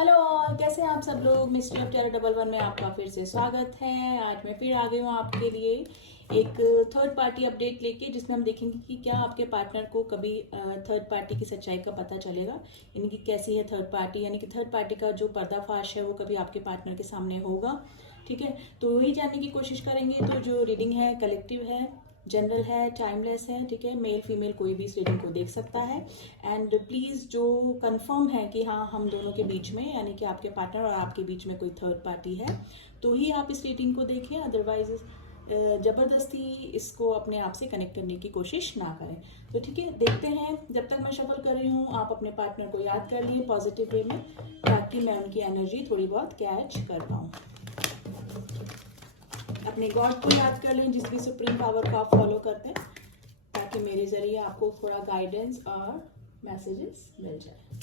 Hello all, कैसे हैं आप सब लोग। मिस्ट्री ऑफ टेरर 11 में आपका फिर से स्वागत है। आज मैं फिर आ गई हूँ आपके लिए एक थर्ड पार्टी अपडेट लेके, जिसमें हम देखेंगे कि क्या आपके पार्टनर को कभी थर्ड पार्टी की सच्चाई का पता चलेगा, यानी कि कैसी है थर्ड पार्टी, यानी कि थर्ड पार्टी का जो पर्दाफाश है वो कभी आपके पार्टनर के सामने होगा। ठीक है, तो वही जानने की कोशिश करेंगे। तो जो रीडिंग है कलेक्टिव है, जनरल है, टाइमलेस है। ठीक है, मेल फीमेल कोई भी इस रीडिंग को देख सकता है। एंड प्लीज़ जो कंफर्म है कि हाँ हम दोनों के बीच में, यानी कि आपके पार्टनर और आपके बीच में कोई थर्ड पार्टी है, तो ही आप इस रीडिंग को देखें। अदरवाइज ज़बरदस्ती इसको अपने आप से कनेक्ट करने की कोशिश ना करें। तो ठीक है, देखते हैं। जब तक मैं शफल कर रही हूँ आप अपने पार्टनर को याद कर लिए पॉजिटिव वे में, ताकि मैं उनकी एनर्जी थोड़ी बहुत कैच कर पाऊँ। अपने गॉड को याद कर लें, जिस भी सुप्रीम पावर को आप फॉलो करते हैं, ताकि मेरे जरिए आपको थोड़ा गाइडेंस और मैसेजेस मिल जाए।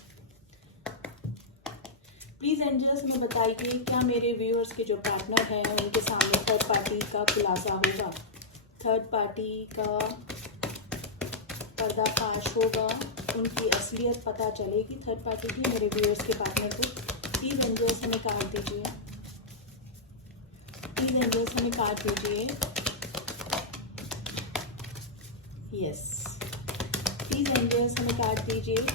प्लीज एंजल्स में बताइए, क्या मेरे व्यूअर्स के जो पार्टनर हैं उनके सामने थर्ड पार्टी का खुलासा होगा, थर्ड पार्टी का पर्दाफाश होगा, उनकी असलियत पता चलेगी थर्ड पार्टी की मेरे व्यूअर्स के पार्टनर को। प्लीज एंजल्स हमें काट दीजिए, प्लीज एंजल्स हमें काट दीजिए। यस, प्लीज एंजल्स हमें काट दीजिए।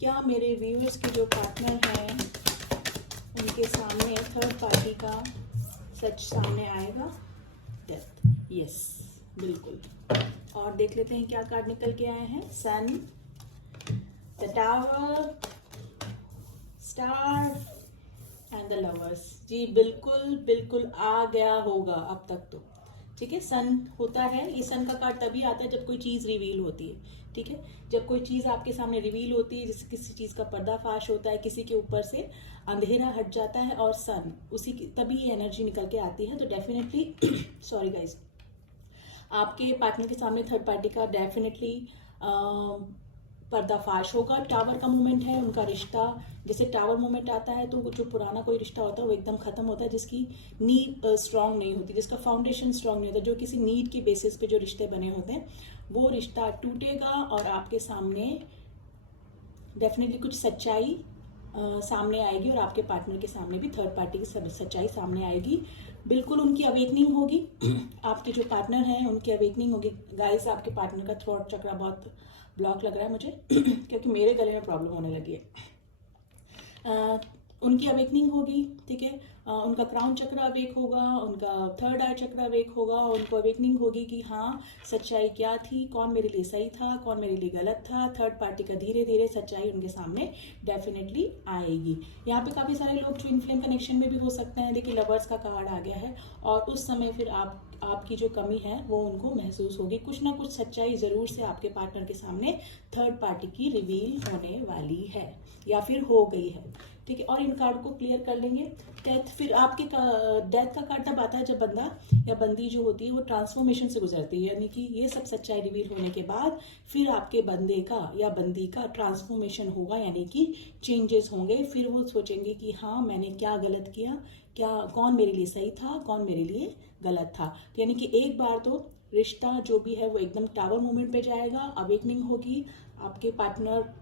क्या मेरे व्यूअर्स के जो पार्टनर हैं उनके सामने थर्ड पार्टी का सच सामने आएगा? डेथ, यस, बिल्कुल। और देख लेते हैं क्या कार्ड निकल के आए हैं। Sun, the tower, star and the lovers. जी बिल्कुल बिल्कुल आ गया होगा अब तक तो। ठीक है, सन होता है, ये सन का कार्ड तभी आता है जब कोई चीज़ रिवील होती है। ठीक है, जब कोई चीज़ आपके सामने रिवील होती है, जैसे किसी चीज़ का पर्दाफाश होता है, किसी के ऊपर से अंधेरा हट जाता है और सन उसी की तभी ये एनर्जी निकल के आती है। तो डेफिनेटली सॉरी गाइज, आपके पार्टनर के सामने थर्ड पार्टी का डेफिनेटली पर्दाफाश होगा। टावर का मूवमेंट है, उनका रिश्ता, जैसे टावर मूवमेंट आता है तो जो पुराना कोई रिश्ता होता है वो एकदम खत्म होता है, जिसकी नीड स्ट्रांग नहीं होती, जिसका फाउंडेशन स्ट्रांग नहीं होता, जो किसी नीड की बेसिस पे जो रिश्ते बने होते हैं वो रिश्ता टूटेगा और आपके सामने डेफिनेटली कुछ सच्चाई सामने आएगी और आपके पार्टनर के सामने भी थर्ड पार्टी की सच्चाई सामने आएगी। बिल्कुल उनकी अवेकनिंग होगी। आपके जो पार्टनर हैं उनकी अवेकनिंग होगी। गाइस, आपके पार्टनर का थ्रोट चक्रा बहुत ब्लॉक लग रहा है मुझे क्योंकि मेरे गले में प्रॉब्लम होने लगी है। उनकी अवेकनिंग होगी। ठीक है, उनका क्राउन चक्र अवेक होगा, उनका थर्ड आई चक्र अवेक होगा। उनको अवेकनिंग होगी कि हाँ सच्चाई क्या थी, कौन मेरे लिए सही था, कौन मेरे लिए गलत था। थर्ड पार्टी का धीरे धीरे सच्चाई उनके सामने डेफिनेटली आएगी। यहाँ पे काफ़ी सारे लोग ट्विन फ्लेम कनेक्शन में भी हो सकते हैं। देखिए लवर्स का कार्ड आ गया है और उस समय फिर आपकी जो कमी है वो उनको महसूस होगी। कुछ ना कुछ सच्चाई ज़रूर से आपके पार्टनर के सामने थर्ड पार्टी की रिवील होने वाली है या फिर हो गई है। ठीक है, और इन कार्ड को क्लियर कर लेंगे। डेथ, फिर आपके डेथ का कार्ड तब आता है जब बंदा या बंदी जो होती है वो ट्रांसफॉर्मेशन से गुजरती है, यानी कि ये सब सच्चाई रिवील होने के बाद फिर आपके बंदे का या बंदी का ट्रांसफॉर्मेशन होगा, यानी कि चेंजेस होंगे। फिर वो सोचेंगे कि हाँ मैंने क्या गलत किया, क्या कौन मेरे लिए सही था, कौन मेरे लिए गलत था। यानी कि एक बार तो रिश्ता जो भी है वो एकदम टावर मूवमेंट पे जाएगा, अवेकनिंग होगी, आपके पार्टनर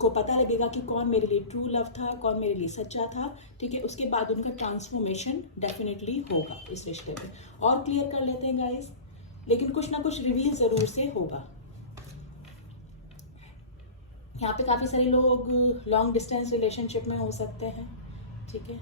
को पता लगेगा कि कौन मेरे लिए ट्रू लव था, कौन मेरे लिए सच्चा था। ठीक है, उसके बाद उनका ट्रांसफॉर्मेशन डेफिनेटली होगा इस रिश्ते पे। और क्लियर कर लेते हैं गाइस, लेकिन कुछ ना कुछ रिवील जरूर से होगा। यहाँ पे काफी सारे लोग लॉन्ग डिस्टेंस रिलेशनशिप में हो सकते हैं। ठीक है,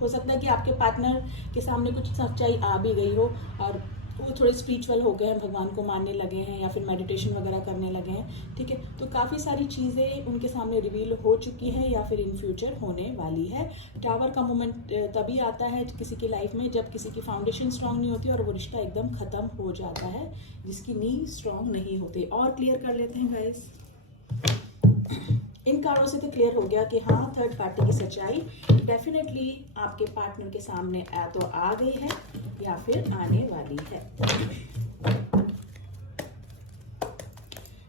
हो सकता है कि आपके पार्टनर के सामने कुछ सच्चाई आ भी गई हो और वो थोड़े स्पिरिचुअल हो गए हैं, भगवान को मानने लगे हैं या फिर मेडिटेशन वगैरह करने लगे हैं। ठीक है, तो काफ़ी सारी चीज़ें उनके सामने रिवील हो चुकी है या फिर इन फ्यूचर होने वाली है। टावर का मोमेंट तभी आता है किसी की लाइफ में जब किसी की फाउंडेशन स्ट्रांग नहीं होती और वो रिश्ता एकदम ख़त्म हो जाता है, जिसकी नींव स्ट्रांग नहीं होती। और क्लियर कर लेते हैं गाइस, इन कार्डों से तो क्लियर हो गया कि हाँ थर्ड पार्टी की सच्चाई डेफिनेटली आपके पार्टनर के सामने तो आ गई है या फिर आने वाली है।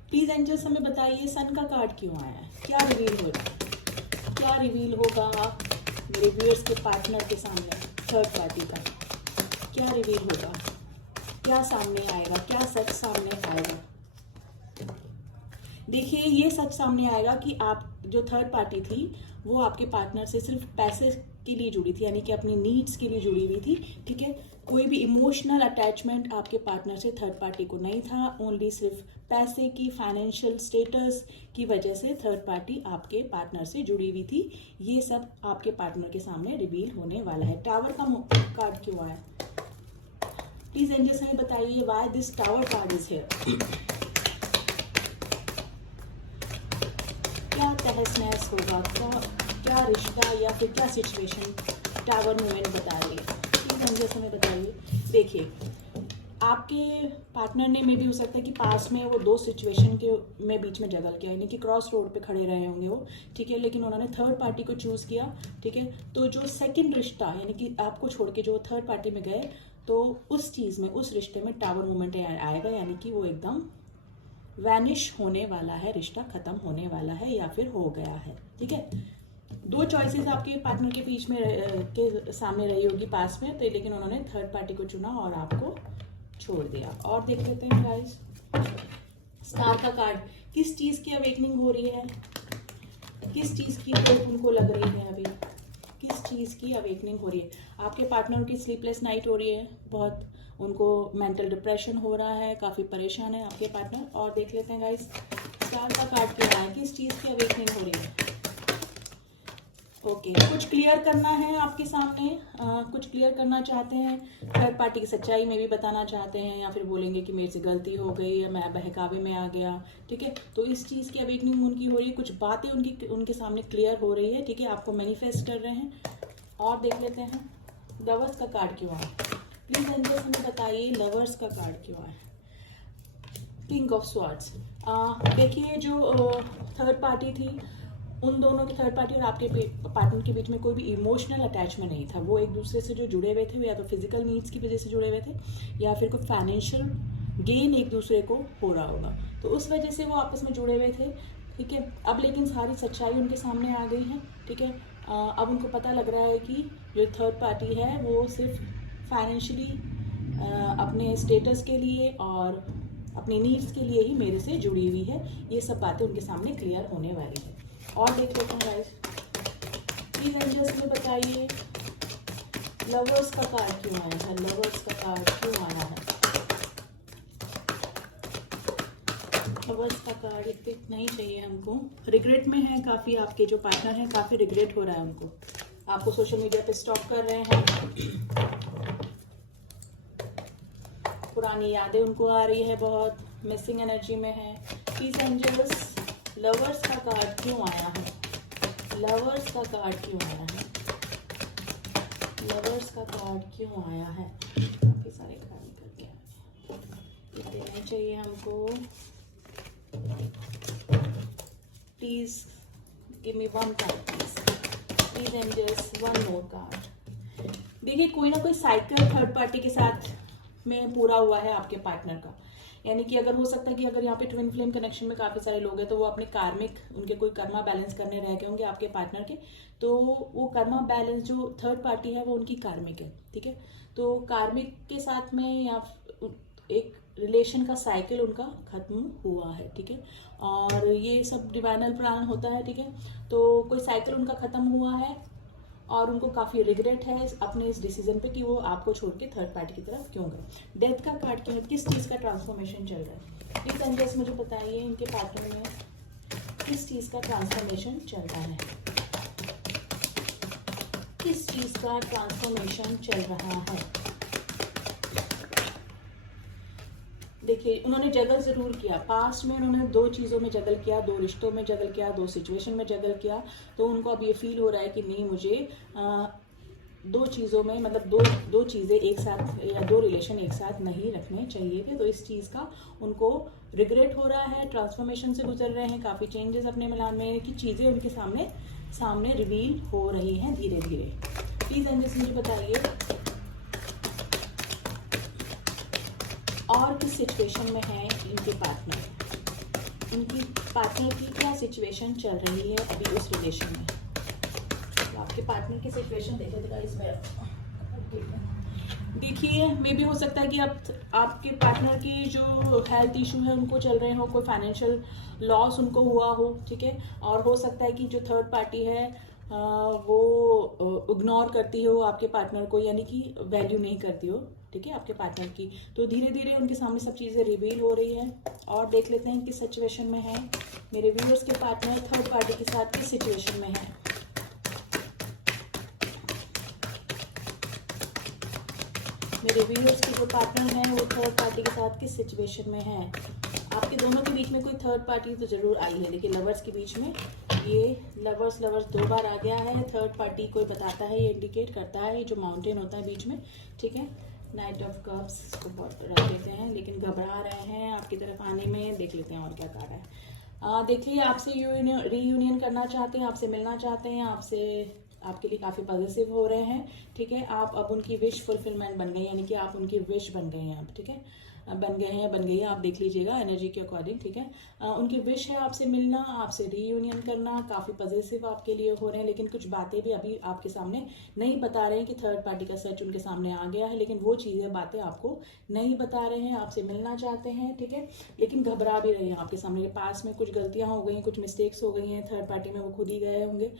प्लीज एंजल्स हमें बताइए सन का कार्ड क्यों आया है, क्या रिवील हो रहा है, क्या रिवील होगा मेरे व्यूअर्स के पार्टनर के सामने थर्ड पार्टी का, क्या रिवील होगा, क्या सामने आएगा, क्या सच सामने आएगा। देखिए ये सच सामने आएगा कि आप जो थर्ड पार्टी थी वो आपके पार्टनर से सिर्फ पैसे के लिए जुड़ी थी, यानी कि अपनी नीड्स के लिए जुड़ी हुई थी, ठीक है। कोई भी इमोशनल अटैचमेंट आपके पार्टनर से थर्ड पार्टी को नहीं था, ओनली सिर्फ पैसे की, फाइनेंशियल स्टेटस की वजह से थर्ड पार्टी आपके पार्टनर से जुड़ी हुई थी। ये सब आपके पार्टनर के सामने रिवील होने वाला है। टावर का कार्ड क्यों आया? प्लीज एंजल्स हमें बताइए why this tower card is here. क्या तहस नहस होगा, क्या रिश्ता या फिर क्या सिचुएशन टावर मूवमेंट बता रही है? प्लीज एंजल्स हमें बताइए। देखिए, आपके पार्टनर ने में भी हो सकता है कि पास में वो दो सिचुएशन के में बीच में जगल किया, यानी कि क्रॉस रोड पे खड़े रहे होंगे वो, ठीक है, लेकिन उन्होंने थर्ड पार्टी को चूज किया, ठीक है। तो जो सेकंड रिश्ता, यानी कि आपको छोड़ के जो थर्ड पार्टी में गए, तो उस चीज में, उस रिश्ते में टावर मूवमेंट आएगा, यानी कि वो एकदम वैनिश होने वाला है, रिश्ता खत्म होने वाला है या फिर हो गया है, ठीक है। दो चॉइसेस आपके पार्टनर के बीच में के सामने रही होगी पास में, तो लेकिन उन्होंने थर्ड पार्टी को चुना और आपको छोड़ दिया। और देख लेते हैं गाइस, स्टार का कार्ड, किस चीज की अवेकनिंग हो रही है, किस चीज की होप उनको लग रही है, अभी किस चीज की अवेकनिंग हो रही है? आपके पार्टनर की स्लीपलेस नाइट हो रही है, बहुत उनको मेंटल डिप्रेशन हो रहा है, काफी परेशान है आपके पार्टनर। और देख लेते हैं गाइस, स्टार का कार्ड क्या है, किस चीज की अवेकनिंग हो रही है? ओके, कुछ क्लियर करना है आपके सामने, कुछ क्लियर करना चाहते हैं, थर्ड पार्टी की सच्चाई में भी बताना चाहते हैं, या फिर बोलेंगे कि मेरे से गलती हो गई है, मैं बहकावे में आ गया, ठीक है। तो इस चीज़ की अवेकनिंग उनकी हो रही है, कुछ बातें उनके सामने क्लियर हो रही है, ठीक है, आपको मैनिफेस्ट कर रहे हैं। और देख लेते हैं लवर्स का कार्ड क्यों आया, प्लीज एंजल्स हमें बताइए लवर्स का कार्ड क्यों आया। किंग ऑफ स्वॉर्ड्स, देखिए जो थर्ड पार्टी थी, उन दोनों की, थर्ड पार्टी और आपके पार्टनर के बीच में कोई भी इमोशनल अटैचमेंट नहीं था। वो एक दूसरे से जो जुड़े हुए थे, वो या तो फिजिकल नीड्स की वजह से जुड़े हुए थे, या फिर कोई फाइनेंशियल गेन एक दूसरे को हो रहा होगा, तो उस वजह से वो आपस में जुड़े हुए थे, ठीक है। अब लेकिन सारी सच्चाई उनके सामने आ गई है, ठीक है। अब उनको पता लग रहा है कि जो थर्ड पार्टी है वो सिर्फ फाइनेंशियली अपने स्टेटस के लिए और अपनी नीड्स के लिए ही मेरे से जुड़ी हुई है। ये सब बातें उनके सामने क्लियर होने वाली है। और देख लेते हैं गाइस, प्लीज एंजल्स में बताइए लवर्स का कार्ड क्यों आया है, लवर्स का कार्ड क्यों आया है? लवर्स का कार्ड इतना ही चाहिए हमको। रिग्रेट में है काफी, आपके जो पार्टनर हैं काफी रिग्रेट हो रहा है उनको, आपको सोशल मीडिया पे स्टॉक कर रहे हैं, पुरानी यादें उनको आ रही है, बहुत मिसिंग एनर्जी में है। प्लीज एंजल्स लवर्स का कार्ड क्यों आया है, लवर्स का कार्ड क्यों आया है, लवर्स का कार्ड क्यों आया है? काफी सारे कार्ड निकल के आए, देना चाहिए हमको। Please give me one card please angels, one more card. देखिए, कोई ना कोई साइकिल थर्ड पार्टी के साथ में पूरा हुआ है आपके पार्टनर का, यानी कि अगर हो सकता है कि अगर यहाँ पे ट्विन फ्लेम कनेक्शन में काफी सारे लोग हैं, तो वो अपने कार्मिक, उनके कोई कर्मा बैलेंस करने रह गए होंगे आपके पार्टनर के, तो वो कर्मा बैलेंस जो थर्ड पार्टी है वो उनकी कार्मिक है, ठीक है। तो कार्मिक के साथ में या एक रिलेशन का साइकिल उनका खत्म हुआ है, ठीक है। और ये सब डिवाइनल प्लान होता है, ठीक है। तो कोई साइकिल उनका खत्म हुआ है और उनको काफी रिग्रेट है अपने इस डिसीजन पे कि वो आपको छोड़ के थर्ड पार्टी की तरफ क्यों गए। डेथ का कार्ड क्यों है, किस चीज का ट्रांसफॉर्मेशन चल रहा है? प्लीज एंजल्स मुझे बताइए इनके पार्टनर में किस चीज का ट्रांसफॉर्मेशन चल रहा है, किस चीज का ट्रांसफॉर्मेशन चल रहा है? देखिए, उन्होंने जगल जरूर किया, पास्ट में उन्होंने दो चीज़ों में जगल किया, दो रिश्तों में जगल किया, दो सिचुएशन में जगल किया, तो उनको अब ये फील हो रहा है कि नहीं, मुझे दो चीज़ों में, मतलब दो चीज़ें एक साथ या दो रिलेशन एक साथ नहीं रखने चाहिए थे। तो इस चीज़ का उनको रिग्रेट हो रहा है, ट्रांसफॉर्मेशन से गुजर रहे हैं, काफ़ी चेंजेस अपने मिलान में की चीज़ें उनके सामने रिवील हो रही हैं धीरे धीरे। प्लीज़ एंजल्स मुझे बताइए और किस सिचुएशन में है इनके पार्टनर, इनकी पार्टनर की क्या सिचुएशन चल रही है अभी उस रिलेशन में। तो आपके पार्टनर की सिचुएशन देखे थे इसमें, देखिए मे भी हो सकता है कि आपके पार्टनर के जो हेल्थ इशू है उनको चल रहे हो, कोई फाइनेंशियल लॉस उनको हुआ हो, ठीक है। और हो सकता है कि जो थर्ड पार्टी है वो इग्नोर करती हो आपके पार्टनर को, यानी कि वैल्यू नहीं करती हो, ठीक है, आपके पार्टनर की। तो धीरे धीरे उनके सामने सब चीज़ें रिवील हो रही है। और देख लेते हैं किस सिचुएशन में है मेरे व्यूअर्स के पार्टनर थर्ड पार्टी के साथ, किस सिचुएशन में है। मेरे व्यूअर्स के जो पार्टनर हैं वो थर्ड पार्टी के साथ किस सिचुएशन में है। आपके दोनों के बीच में कोई थर्ड पार्टी तो जरूर आई है। देखिए लवर्स के बीच में ये लवर्स 2 बार आ गया है। थर्ड पार्टी कोई बताता है, ये इंडिकेट करता है, ये जो माउंटेन होता है बीच में, ठीक है। नाइट ऑफ कप्स को बहुत रख देते हैं, लेकिन घबरा रहे हैं आपकी तरफ आने में। देख लेते हैं और क्या कर रहा है। देखिए आपसे रीयूनियन करना चाहते हैं, आपसे मिलना चाहते हैं, आपके लिए काफ़ी पॉजिटिव हो रहे हैं, ठीक है। आप अब उनकी विश फुलफिलमेंट बन गए, यानी कि आप उनकी विश बन गए हैं अब, ठीक है। बन गई है, आप देख लीजिएगा एनर्जी के अकॉर्डिंग, ठीक है। उनकी विश है आपसे मिलना, आपसे रीयूनियन करना, काफ़ी पॉजिटिव आपके लिए हो रहे हैं। लेकिन कुछ बातें भी अभी आपके सामने नहीं बता रहे हैं कि थर्ड पार्टी का सच उनके सामने आ गया है, लेकिन वो चीज़ें बातें आपको नहीं बता रहे हैं। आपसे मिलना चाहते हैं, ठीक है, लेकिन घबरा भी रहे हैं आपके सामने। पास में कुछ गलतियां हो गई, कुछ मिस्टेक्स हो गई हैं, थर्ड पार्टी में वो खुद ही गए होंगे,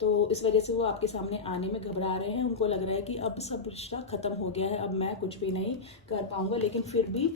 तो इस वजह से वो आपके सामने आने में घबरा रहे हैं। उनको लग रहा है कि अब सब रिश्ता खत्म हो गया है, अब मैं कुछ भी नहीं कर पाऊंगा। लेकिन फिर भी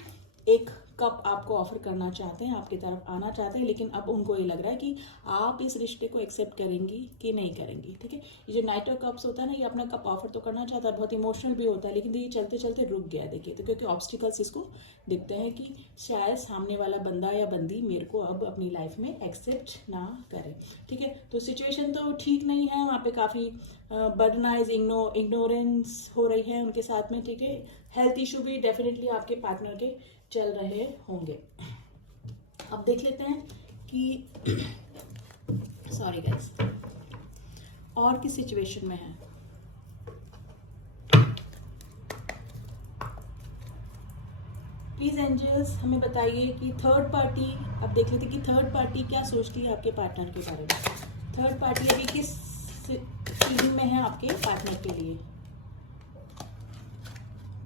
एक कप आपको ऑफर करना चाहते हैं, आपकी तरफ आना चाहते हैं, लेकिन अब उनको ये लग रहा है कि आप इस रिश्ते को एक्सेप्ट करेंगी कि नहीं करेंगी, ठीक है। ये जो नाइट ऑफ कप्स होता है ना, ये अपना कप ऑफर तो करना चाहता है, बहुत इमोशनल भी होता है, लेकिन ये चलते चलते रुक गया। देखिए तो क्योंकि ऑब्स्टिकल्स इसको दिखते हैं कि शायद सामने वाला बंदा या बंदी मेरे को अब अपनी लाइफ में एक्सेप्ट ना करे, ठीक है। तो सिचुएशन तो ठीक नहीं है, वहाँ पे काफ़ी बर्डनाइज इग्नोरेंस हो रही है उनके साथ में, ठीक है। हेल्थ इशू भी डेफिनेटली आपके पार्टनर के चल रहे होंगे। अब देख लेते हैं कि सॉरी गाइस और किस सिचुएशन में है। प्लीज एंजल्स हमें बताइए कि थर्ड पार्टी, अब देख लेते कि थर्ड पार्टी क्या सोचती है आपके पार्टनर के बारे में। थर्ड पार्टी अभी किस फीलिंग में है आपके पार्टनर के लिए।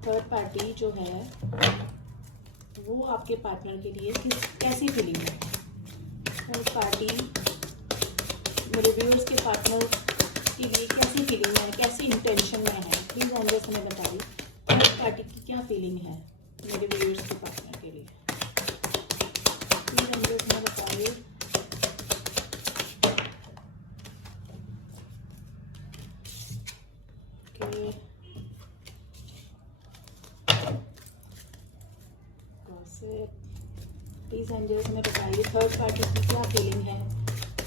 थर्ड पार्टी जो है वो आपके पार्टनर के लिए कैसी फीलिंग है। थर्ड पार्टी मेरे व्यूअर्स के पार्टनर के लिए कैसी फीलिंग है, कैसी इंटेंशन में है। प्लीज एंजल्स हमें बताइए थर्ड पार्टी की क्या फीलिंग है मेरे व्यूअर्स के पार्टनर के लिए। प्लीज एंजल्स हमें बताइए। प्लीज एंजल्स हमें बताइए थर्ड पार्टी की क्या फीलिंग है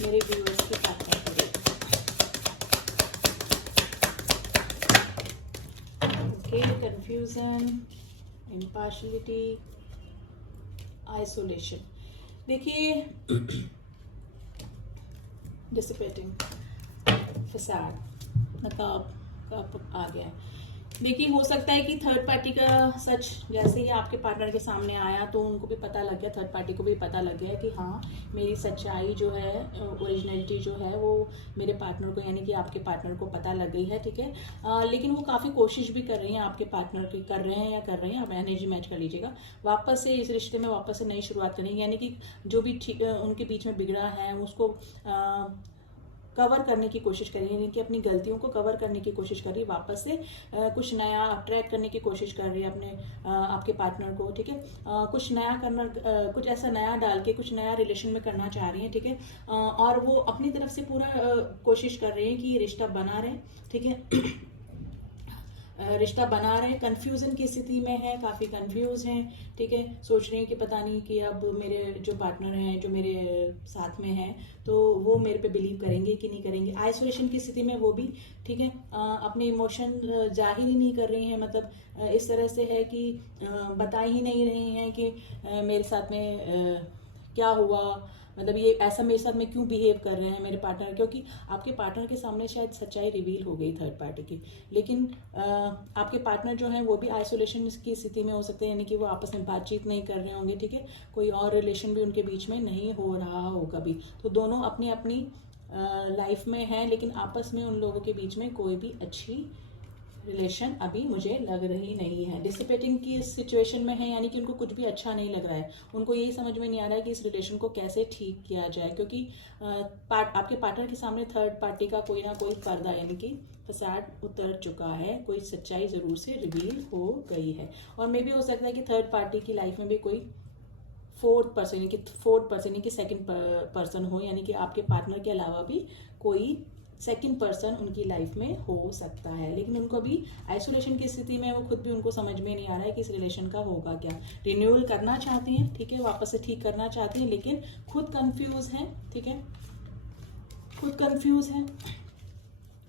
मेरे व्यूअर्स के पार्टनर के लिए। Okay, confusion, impartiality, isolation. देखिए डिसिपेटिंग, फसाद, नकाब का आ गया है। देखिए हो सकता है कि थर्ड पार्टी का सच जैसे ही आपके पार्टनर के सामने आया तो उनको भी पता लग गया, थर्ड पार्टी को भी पता लग गया कि हाँ मेरी सच्चाई जो है, ओरिजिनलिटी जो है वो मेरे पार्टनर को, यानी कि आपके पार्टनर को पता लग गई है, ठीक है। लेकिन वो काफ़ी कोशिश भी कर रही हैं, आपके पार्टनर की कर रहे हैं, आप एनर्जी मैच कर लीजिएगा, वापस से इस रिश्ते में वापस से नई शुरुआत करेंगे। यानी कि जो भी उनके बीच में बिगड़ा है उसको कवर करने की कोशिश कर रही है, कि अपनी गलतियों को कवर करने की कोशिश कर रही है, वापस से कुछ नया अट्रैक्ट करने की कोशिश कर रही है अपने आपके पार्टनर को, ठीक है। कुछ नया करना, कुछ ऐसा नया डाल के कुछ नया रिलेशन में करना चाह रही है, ठीक है। और वो अपनी तरफ से पूरा कोशिश कर रही है कि ये रिश्ता बना रहे, ठीक है। रिश्ता बना रहे, कंफ्यूजन की स्थिति में है, काफ़ी कंफ्यूज हैं, ठीक है। सोच रहे हैं कि पता नहीं कि अब मेरे जो पार्टनर हैं, जो मेरे साथ में हैं, तो वो मेरे पे बिलीव करेंगे कि नहीं करेंगे। आइसोलेशन की स्थिति में वो भी, ठीक है, अपने इमोशन जाहिर ही नहीं कर रही हैं, मतलब इस तरह से है कि बता ही नहीं रही हैं कि मेरे साथ में क्या हुआ, मतलब ये ऐसा मेरे साथ में क्यों बिहेव कर रहे हैं मेरे पार्टनर, क्योंकि आपके पार्टनर के सामने शायद सच्चाई रिवील हो गई थर्ड पार्टी की। लेकिन आपके पार्टनर जो हैं वो भी आइसोलेशन की स्थिति में हो सकते हैं, यानी कि वो आपस में बातचीत नहीं कर रहे होंगे, ठीक है। कोई और रिलेशन भी उनके बीच में नहीं हो रहा होगा भी, तो दोनों अपनी अपनी लाइफ में हैं, लेकिन आपस में उन लोगों के बीच में कोई भी अच्छी रिलेशन अभी मुझे लग रही नहीं है। डिसिपेटिंग की सिचुएशन में है, यानी कि उनको कुछ भी अच्छा नहीं लग रहा है। उनको यही समझ में नहीं आ रहा है कि इस रिलेशन को कैसे ठीक किया जाए, क्योंकि आपके पार्टनर के सामने थर्ड पार्टी का कोई ना कोई पर्दा यानी कि फसाड उतर चुका है। कोई सच्चाई ज़रूर से रिवील हो गई है। और मे भी हो सकता है कि थर्ड पार्टी की लाइफ में भी कोई फोर्थ पर्सन यानी कि सेकंड पर्सन हो, यानी कि आपके पार्टनर के अलावा भी कोई सेकंड पर्सन उनकी लाइफ में हो सकता है। लेकिन उनको अभी आइसोलेशन की स्थिति में वो खुद भी उनको समझ में नहीं आ रहा है कि इस रिलेशन का होगा क्या। रिन्यूअल करना चाहती हैं, ठीक है, वापस से ठीक करना चाहती हैं, लेकिन खुद कंफ्यूज हैं, ठीक है, खुद कंफ्यूज हैं।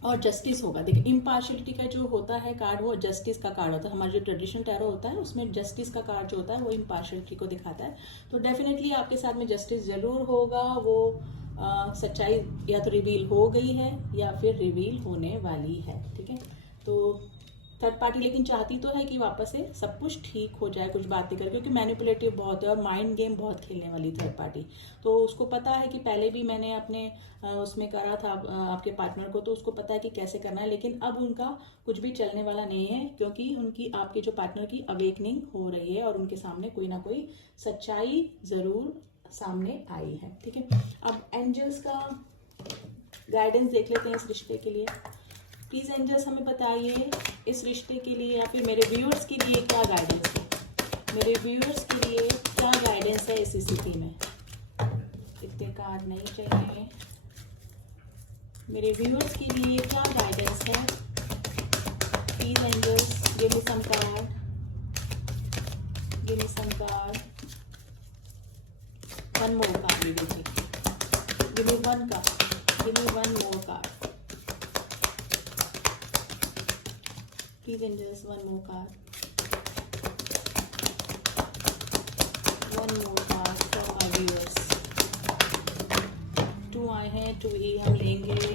और जस्टिस होगा। देखिए इम्पार्शलिटी का जो होता है कार्ड वो जस्टिस का कार्ड होता है। हमारा जो ट्रेडिशनल टैरो होता है उसमें जस्टिस का कार्ड जो होता है वो इम्पार्शलिटी को दिखाता है। तो डेफिनेटली आपके साथ में जस्टिस जरूर होगा। वो सच्चाई या तो रिवील हो गई है या फिर रिवील होने वाली है, ठीक है। तो थर्ड पार्टी लेकिन चाहती तो है कि वापस से सब कुछ ठीक हो जाए कुछ बातें कर, क्योंकि मैनिपुलेटिव बहुत है और माइंड गेम बहुत खेलने वाली थर्ड पार्टी। तो उसको पता है कि पहले भी मैंने अपने उसमें करा था आपके पार्टनर को, तो उसको पता है कि कैसे करना है। लेकिन अब उनका कुछ भी चलने वाला नहीं है, क्योंकि उनकी आपके जो पार्टनर की अवेकनिंग हो रही है और उनके सामने कोई ना कोई सच्चाई जरूर सामने आई है, ठीक है। अब एंजल्स का गाइडेंस देख लेते हैं इस रिश्ते के लिए। प्लीज एंजल्स हमें बताइए इस रिश्ते के लिए या फिर मेरे व्यूअर्स के लिए क्या गाइडेंस है। मेरे व्यूअर्स के लिए क्या गाइडेंस है इस स्थिति में। इतने कार्ड नहीं चाहिए। मेरे व्यूअर्स के लिए क्या गाइडेंस है। Please angels give me some card, give me some card. One more card we will take. Give me one card, give me one more card. Please angels, one more card. One more card for our viewers. 2 आए हैं, 2 ही हम लेंगे।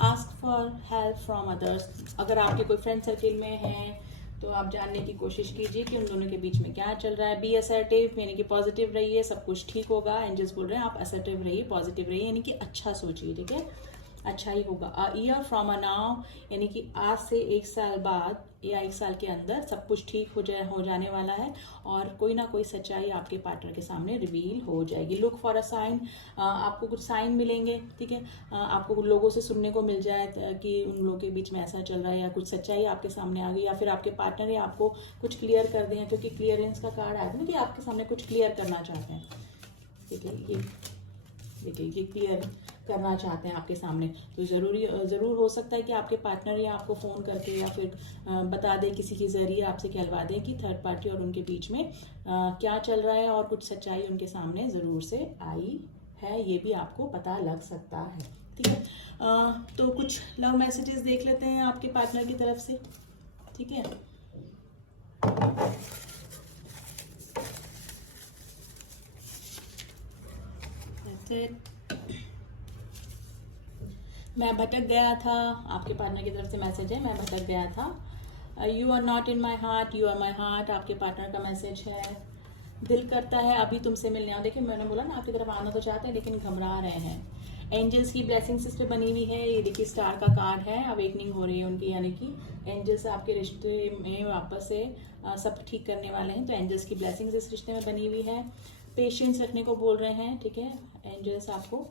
Ask for help from others. अगर आपके कोई friend circle में हैं तो आप जानने की कोशिश कीजिए कि उन दोनों के बीच में क्या चल रहा है। बी असर्टिव यानी कि पॉजिटिव रहिए, सब कुछ ठीक होगा। एंजल्स बोल रहे हैं आप असर्टिव रहिए, पॉजिटिव रहिए, यानी कि अच्छा सोचिए, ठीक है, अच्छा ही होगा। A year from a now यानी कि आज से 1 साल बाद या 1 साल के अंदर सब कुछ ठीक हो जाने वाला है और कोई ना कोई सच्चाई आपके पार्टनर के सामने रिवील हो जाएगी। लुक फॉर अ साइन, आपको कुछ साइन मिलेंगे, ठीक है। आपको लोगों से सुनने को मिल जाए कि उन लोगों के बीच में ऐसा चल रहा है या कुछ सच्चाई आपके सामने आ गई, या फिर आपके पार्टनर या आपको कुछ क्लियर कर दें, क्योंकि क्लियरेंस का कार्ड आया था ना कि आपके सामने कुछ क्लियर करना चाहते हैं। देखिए ये क्लियर करना चाहते हैं आपके सामने। तो ज़रूर हो सकता है कि आपके पार्टनर या आपको फ़ोन करके या फिर बता दें किसी के ज़रिए आपसे कहलवा दें कि थर्ड पार्टी और उनके बीच में क्या चल रहा है और कुछ सच्चाई उनके सामने ज़रूर से आई है, ये भी आपको पता लग सकता है, ठीक है। तो कुछ लव मैसेजेस देख लेते हैं आपके पार्टनर की तरफ से, ठीक है। मैं भटक गया था, आपके पार्टनर की तरफ से मैसेज है, मैं भटक गया था। You are not in my heart, you are my heart, आपके पार्टनर का मैसेज है। दिल करता है अभी तुमसे मिलने आओ। देखिए मैंने बोला ना आपकी तरफ आना तो चाहते हैं लेकिन घबरा रहे हैं। एंजल्स की ब्लेसिंग सिस्टर बनी हुई है, ये देखिए स्टार का कार्ड है, अवेकनिंग हो रही है उनकी, यानी कि एंजल्स आपके रिश्ते में वापस से सब ठीक करने वाले हैं। तो एंजल्स की ब्लेसिंग्स इस रिश्ते में बनी हुई है। पेशेंस रखने को बोल रहे हैं, ठीक है एंजल्स आपको।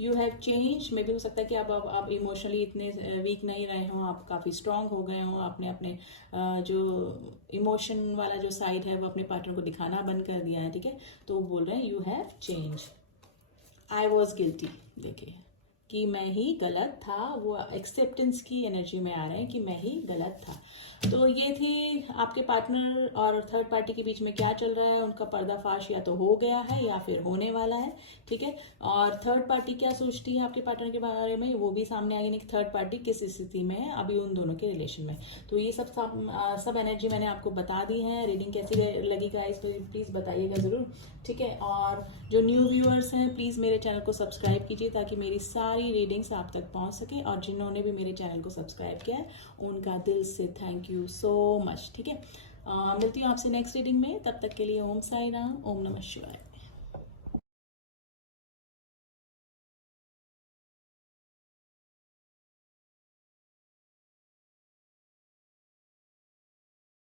यू हैव चेंज, में भी हो सकता है कि आप इमोशनली इतने वीक नहीं रहे हों, आप काफ़ी स्ट्रांग हो गए हों, आपने अपने जो इमोशन वाला जो साइड है वो अपने पार्टनर को दिखाना बंद कर दिया है, ठीक है। तो वो बोल रहे हैं you have change. I was guilty, देखिए कि मैं ही गलत था, वो एक्सेप्टेंस की एनर्जी में आ रहे हैं कि मैं ही गलत था। तो ये थी आपके पार्टनर और थर्ड पार्टी के बीच में क्या चल रहा है, उनका पर्दाफाश या तो हो गया है या फिर होने वाला है, ठीक है। और थर्ड पार्टी क्या सोचती है आपके पार्टनर के बारे में वो भी सामने आएगी, कि थर्ड पार्टी किस स्थिति में है अभी उन दोनों के रिलेशन में। तो ये सब एनर्जी मैंने आपको बता दी है। रीडिंग कैसी लगी गाइस तो प्लीज़ बताइएगा ज़रूर, ठीक है। और जो न्यू व्यूअर्स हैं प्लीज़ मेरे चैनल को सब्सक्राइब कीजिए ताकि मेरी सारी रीडिंग्स आप तक पहुंच सके, और जिन्होंने भी मेरे चैनल को सब्सक्राइब किया है उनका दिल से थैंक यू सो मच, ठीक है। मिलती हूँ आपसे नेक्स्ट रीडिंग में, तब तक के लिए ओम साई राम, ओम नमः शिवाय।